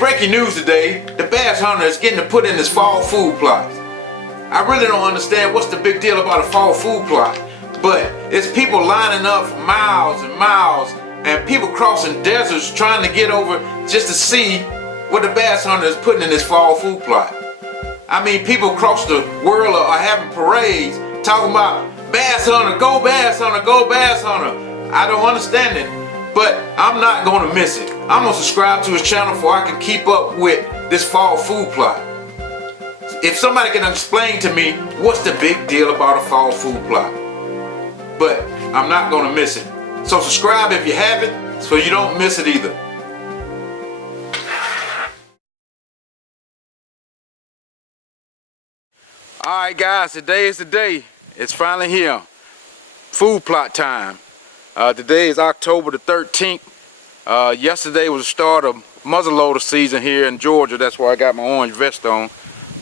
breaking news today, the Basshunter is getting to put in his fall food plots. I really don't understand what's the big deal about a fall food plot, but it's people lining up for miles and miles and people crossing deserts trying to get over just to see what the Basshunter is putting in his fall food plot. I mean, people across the world are having parades talking about Basshunter, go Basshunter, go Basshunter. I don't understand it, but I'm not going to miss it. I'm going to subscribe to his channel so I can keep up with this fall food plot. If somebody can explain to me what's the big deal about a fall food plot. But I'm not going to miss it. So subscribe if you haven't so you don't miss it either. Alright guys, today is the day. It's finally here. Food plot time. Today is October the 13th. Yesterday was the start of muzzleloader season here in Georgia. That's why I got my orange vest on.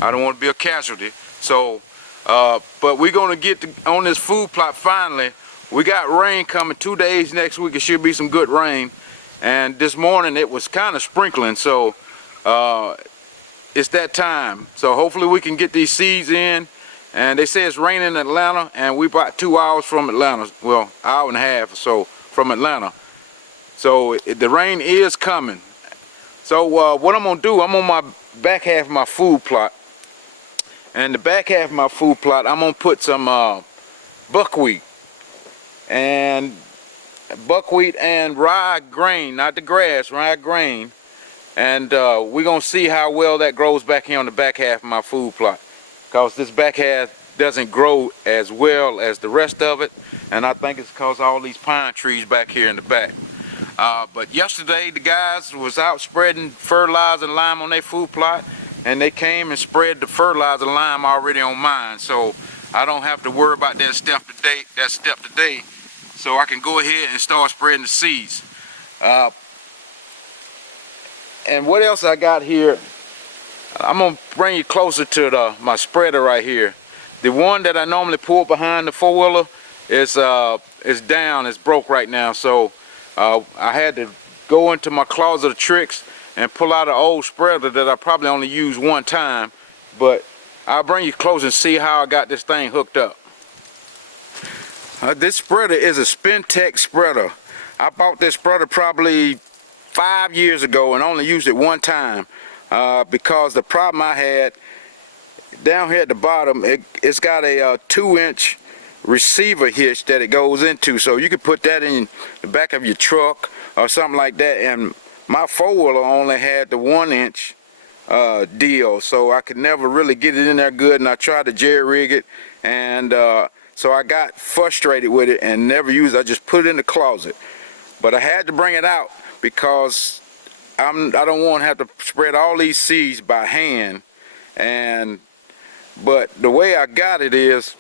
I don't want to be a casualty. So, but we're going to get on this food plot finally. We got rain coming 2 days next week. It should be some good rain. And this morning it was kind of sprinkling. So, it's that time. So hopefully we can get these seeds in. And they say it's raining in Atlanta, and we're about 2 hours from Atlanta. Well, hour and a half or so from Atlanta. So the rain is coming. So what I'm gonna do, I'm on my back half of my food plot. And the back half of my food plot, I'm gonna put some buckwheat and rye grain, not the grass, rye grain. And we're gonna see how well that grows back here on the back half of my food plot, because this back half doesn't grow as well as the rest of it, and I think it's because all these pine trees back here in the back. But yesterday the guys was out spreading fertilizer and lime on their food plot, and they came and spread the fertilizer and lime already on mine, so I don't have to worry about that step today. So I can go ahead and start spreading the seeds. And what else I got here, I'm gonna bring you closer to my spreader right here. The one that I normally pull behind the four-wheeler is down, it's broke right now. So I had to go into my closet of tricks and pull out an old spreader that I probably only used one time. But I'll bring you close and see how I got this thing hooked up. This spreader is a Spintech spreader. I bought this spreader probably 5 years ago and only used it one time because the problem I had down here at the bottom, it's got a 2-inch receiver hitch that it goes into, so you could put that in the back of your truck or something like that. And my four-wheeler only had the 1-inch deal, so I could never really get it in there good, and I tried to jerry rig it, and so I got frustrated with it and never used it. I just put it in the closet. But I had to bring it out because I don't want to have to spread all these seeds by hand. But the way I got it is,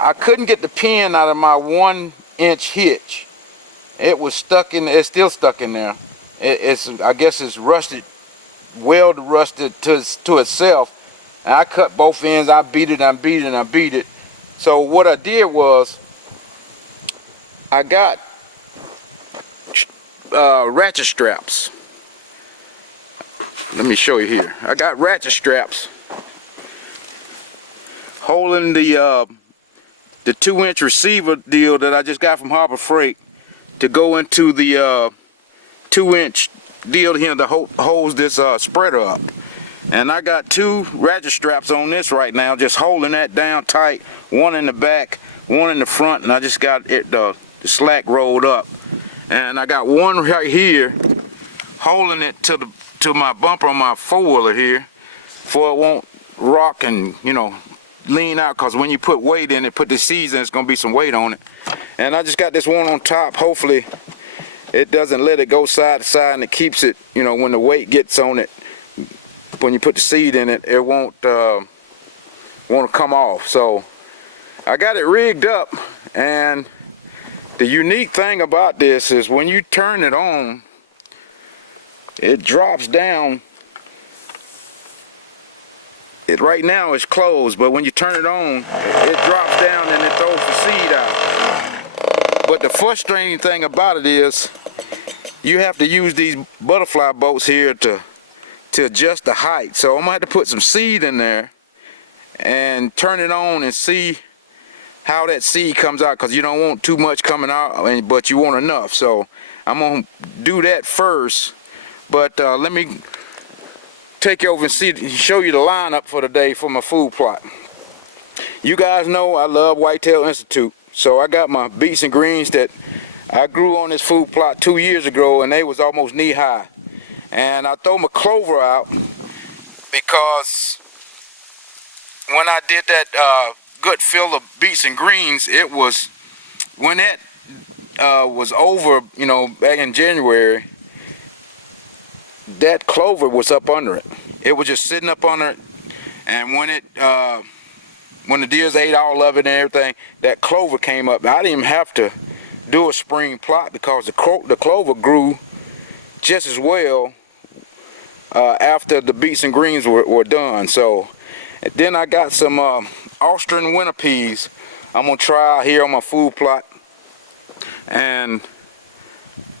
I couldn't get the pin out of my 1-inch hitch. It was stuck in. It's still stuck in there. I guess it's rusted, welded rusted to itself. And I cut both ends. I beat it. So what I did was, I got ratchet straps. Let me show you here. I got ratchet straps holding the 2-inch receiver deal that I just got from Harbor Freight to go into the 2-inch deal here that holds this spreader up. And I got 2 ratchet straps on this right now, just holding that down tight. One in the back, one in the front, and I just got it the slack rolled up. And I got one right here holding it to my bumper on my four-wheeler here, for it won't rock and, you know, lean out, because when you put weight in it, put the seeds in, it's going to be some weight on it. And I just got this one on top. Hopefully it doesn't let it go side to side, and it keeps it, you know, when the weight gets on it, when you put the seed in it, it won't come off. So I got it rigged up, and the unique thing about this is when you turn it on, it drops down. It right now is closed, but when you turn it on, it drops down and it throws the seed out. But the frustrating thing about it is, you have to use these butterfly bolts here to adjust the height. So I'm gonna have to put some seed in there and turn it on and see how that seed comes out, because you don't want too much coming out, but you want enough. So I'm gonna do that first. But let me take you over and show you the lineup for the day for my food plot. You guys know I love Whitetail Institute, so I got my beets and greens that I grew on this food plot 2 years ago, and they was almost knee high. And I throw my clover out because when I did that good fill of beets and greens, it was when that was over, you know, back in January, that clover was up under it. It was just sitting up under it, and when the deers ate all of it and everything, that clover came up. I didn't even have to do a spring plot because the clover grew just as well after the beets and greens were done. So then I got some Austrian winter peas I'm gonna try out here on my food plot, and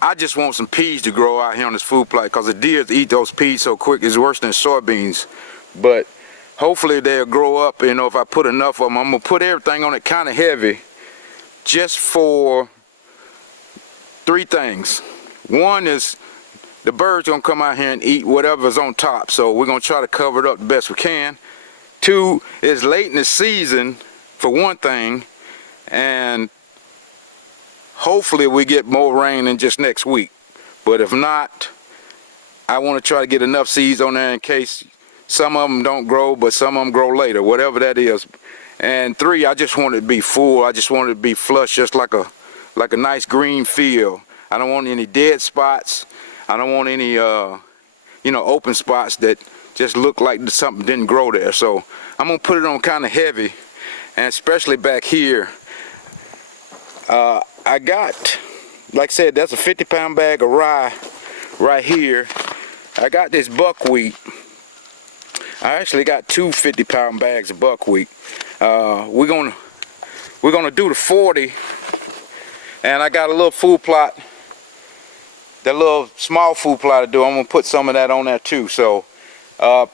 I just want some peas to grow out here on this food plot because the deer eat those peas so quick. It's worse than soybeans. But hopefully they'll grow up. You know, if I put enough of them, I'm gonna put everything on it kind of heavy, just for 3 things. One is the birds gonna come out here and eat whatever's on top, so we're gonna try to cover it up the best we can. 2 is late in the season, for one thing, and hopefully we get more rain than just next week. But if not, I want to try to get enough seeds on there in case some of them don't grow, but some of them grow later, whatever that is. And 3, I just want it to be full. I just want it to be flush, just like a nice green field. I don't want any dead spots. I don't want any you know, open spots that just look like something didn't grow there. So I'm gonna put it on kind of heavy, and especially back here. I got, like I said, that's a 50-pound bag of rye right here. I got this buckwheat. I actually got 2 50-pound bags of buckwheat. We're gonna do the 40, and I got a little food plot, that little small food plot to do. I'm gonna put some of that on there too. So, but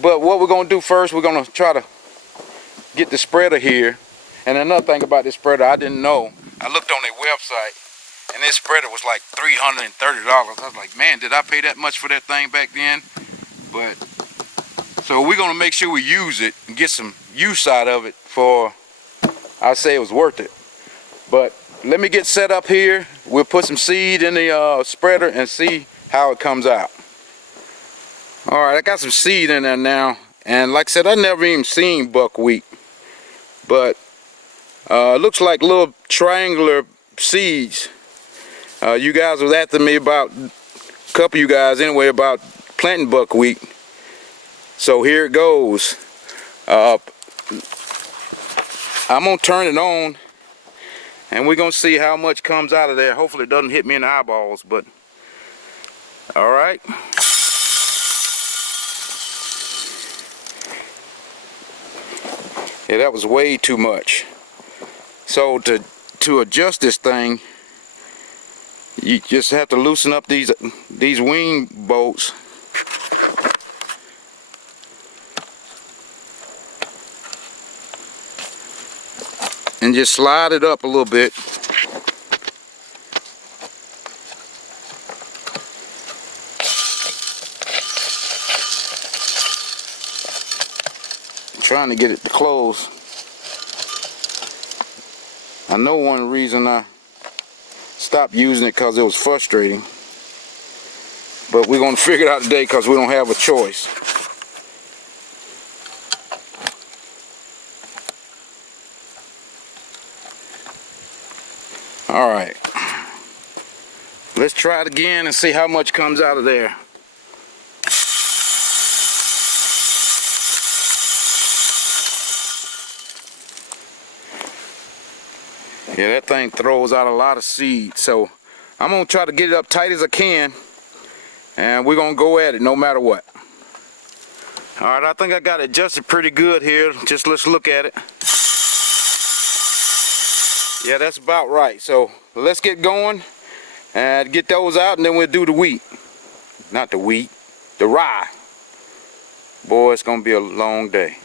what we're gonna do first, we're gonna try to get the spreader here. And another thing about this spreader, I didn't know. I looked on their website, and this spreader was like $330. I was like, man, did I pay that much for that thing back then? But so we're gonna make sure we use it and get some use out of it for, I say it was worth it. But let me get set up here. We'll put some seed in the spreader and see how it comes out. All right, I got some seed in there now, and like I said, I never even seen buckwheat, but it looks like little triangular seeds. You guys was after me about, a couple of you guys anyway, about planting buckwheat. So here it goes. I'm gonna turn it on, and we're gonna see how much comes out of there. Hopefully it doesn't hit me in the eyeballs, but all right. Yeah, that was way too much. So to adjust this thing, you just have to loosen up these wing bolts. And just slide it up a little bit. I'm trying to get it to close. I know one reason I stopped using it because it was frustrating. But we're going to figure it out today because we don't have a choice. All right. Let's try it again and see how much comes out of there. Yeah, that thing throws out a lot of seed. So I'm going to try to get it up tight as I can, and we're going to go at it no matter what. All right, I think I got it adjusted pretty good here. Just let's look at it. Yeah, that's about right. So let's get going And get those out, and then we'll do the wheat. Not the wheat, the rye. Boy, it's gonna be a long day.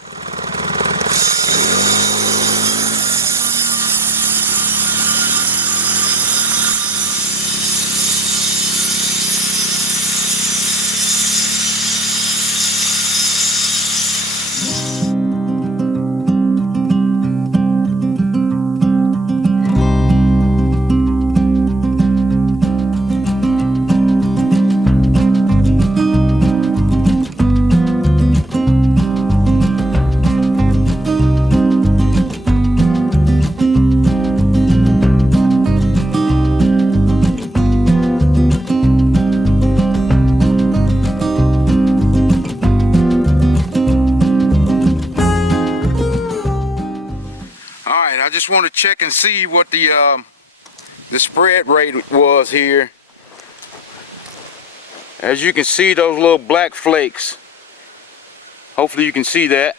I just want to check and see what the spread rate was here. As you can see, those little black flakes. Hopefully you can see that.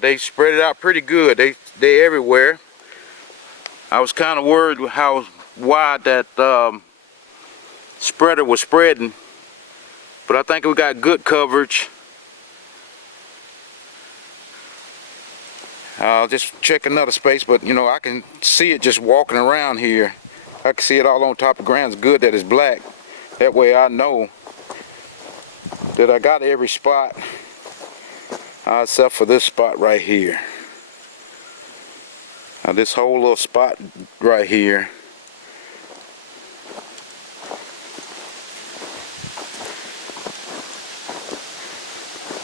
They spread it out pretty good. They everywhere. I was kind of worried with how wide that spreader was spreading, but I think we got good coverage. I'll just check another space, but you know, I can see it just walking around here. I can see it all on top of the ground. It's good that it's black. That way I know that I got every spot except for this spot right here. This whole little spot right here.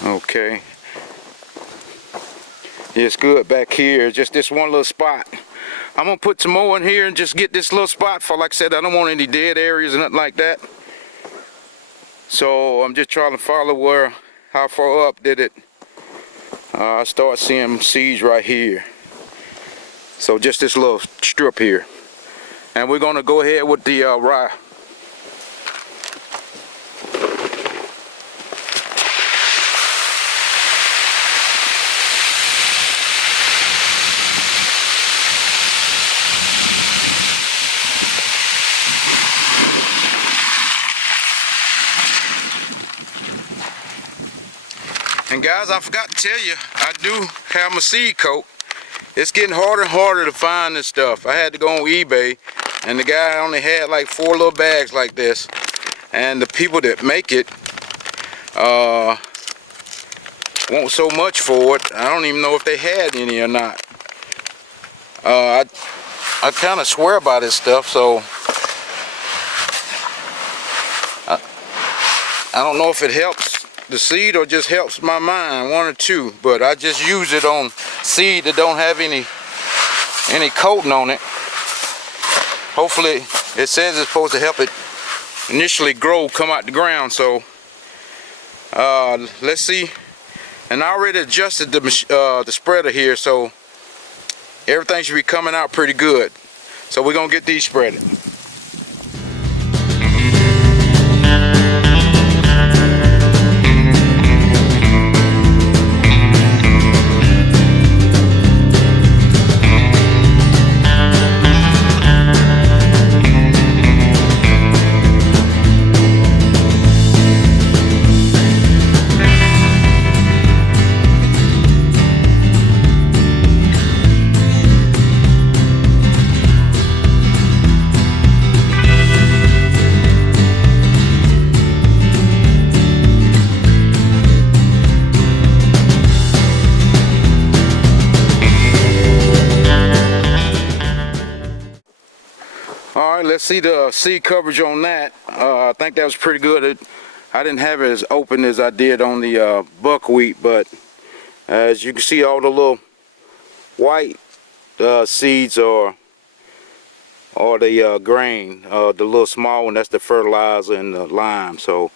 Okay. It's good back here, just this one little spot. I'm gonna put some more in here and just get this little spot for, like I said, I don't want any dead areas or nothing like that. So I'm just trying to follow how far up did it. I start seeing seeds right here. So just this little strip here. And we're gonna go ahead with the rye. And guys, I forgot to tell you, I do have my seed coat. It's getting harder and harder to find this stuff. I had to go on eBay, and the guy only had like 4 little bags like this. And the people that make it want so much for it. I don't even know if they had any or not. I kind of swear by this stuff, so I don't know if it helps the seed or just helps my mind, one or two, but I just use it on seed that don't have any coating on it. Hopefully it says it's supposed to help it initially grow, come out the ground. So let's see. And I already adjusted the spreader here, so everything should be coming out pretty good. So we're gonna get these spreaded. Alright, let's see the seed coverage on that. I think that was pretty good. I didn't have it as open as I did on the buckwheat, but as you can see, all the little white seeds are the grain. The little small one, that's the fertilizer and the lime. So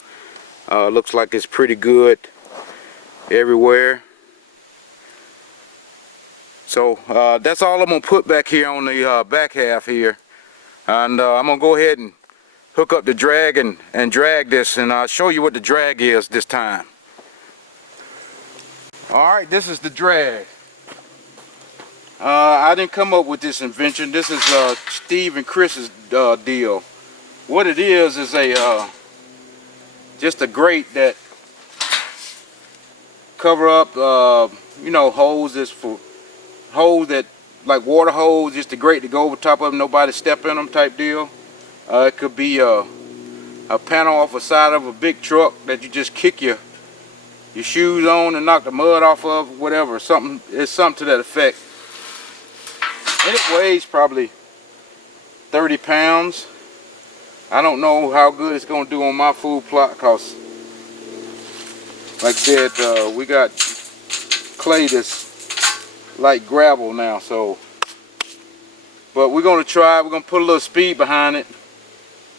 looks like it's pretty good everywhere. So that's all I'm going to put back here on the back half here. And I'm going to go ahead and hook up the drag and drag this, and I'll show you what the drag is this time. Alright, this is the drag. I didn't come up with this invention. This is Steve and Chris's deal. What it is a just a grate that cover up you know, holes that like water holes, just a grate to go over top of them, nobody step in them type deal. It could be a panel off the side of a big truck that you just kick your shoes on and knock the mud off of, whatever. It's something to that effect. And it weighs probably 30 pounds. I don't know how good it's going to do on my food plot, because like I said, we got clay that's like gravel now, so. But we're going to try. We're going to put a little speed behind it.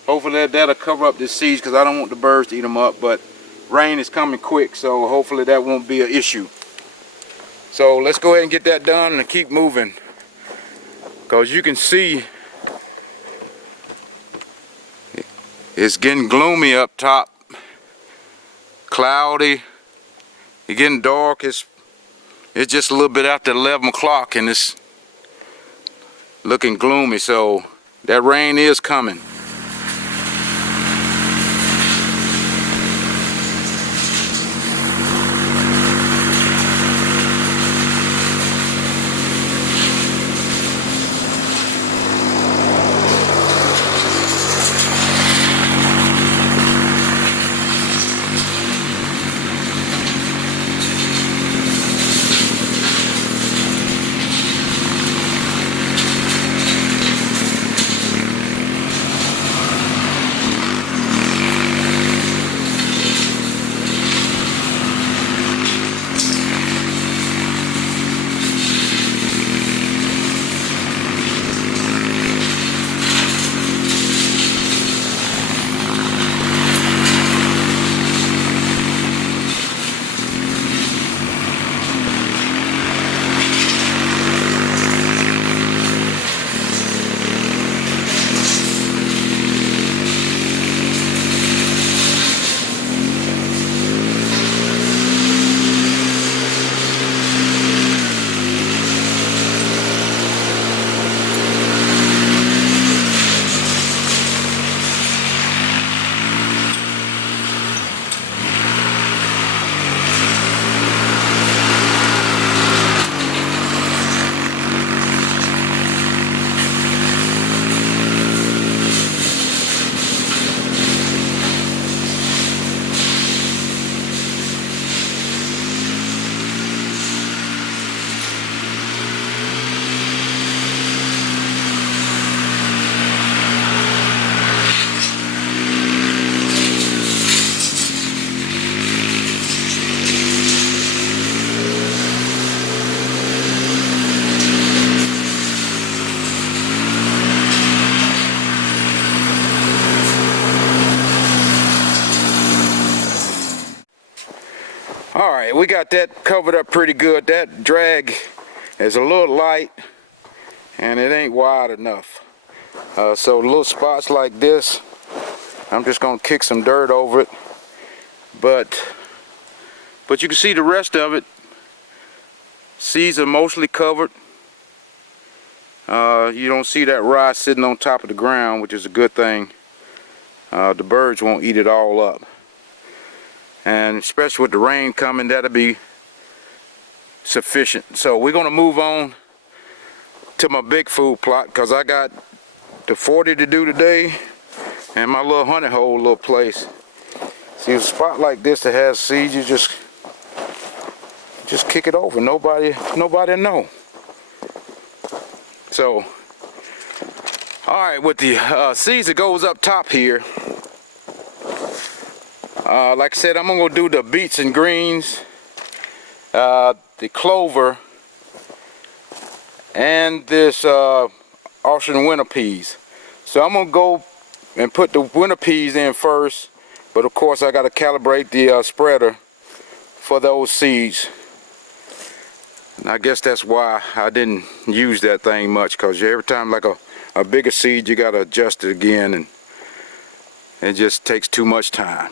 Hopefully that'll cover up the seeds, because I don't want the birds to eat them up. But rain is coming quick, so hopefully that won't be an issue. So let's go ahead and get that done and keep moving, because you can see it's getting gloomy up top, cloudy, it's getting dark. It's just a little bit after 11 o'clock and it's looking gloomy, so that rain is coming. Alright, we got that covered up pretty good. That drag is a little light and it ain't wide enough. So little spots like this, I'm just going to kick some dirt over it. But you can see the rest of it. Seeds are mostly covered. You don't see that rye sitting on top of the ground, which is a good thing. The birds won't eat it all up. And especially with the rain coming, that'll be sufficient. So we're going to move on to my big food plot, because I got the 40 to do today and my little honey hole little place. See, a spot like this that has seeds, you just kick it over. Nobody know. So, all right, with the seeds that goes up top here, like I said, I'm gonna do the beets and greens, the clover, and this Austrian winter peas. So I'm gonna go and put the winter peas in first, but of course I gotta calibrate the spreader for those seeds. And I guess that's why I didn't use that thing much, because every time like a bigger seed, you gotta adjust it again, and it just takes too much time.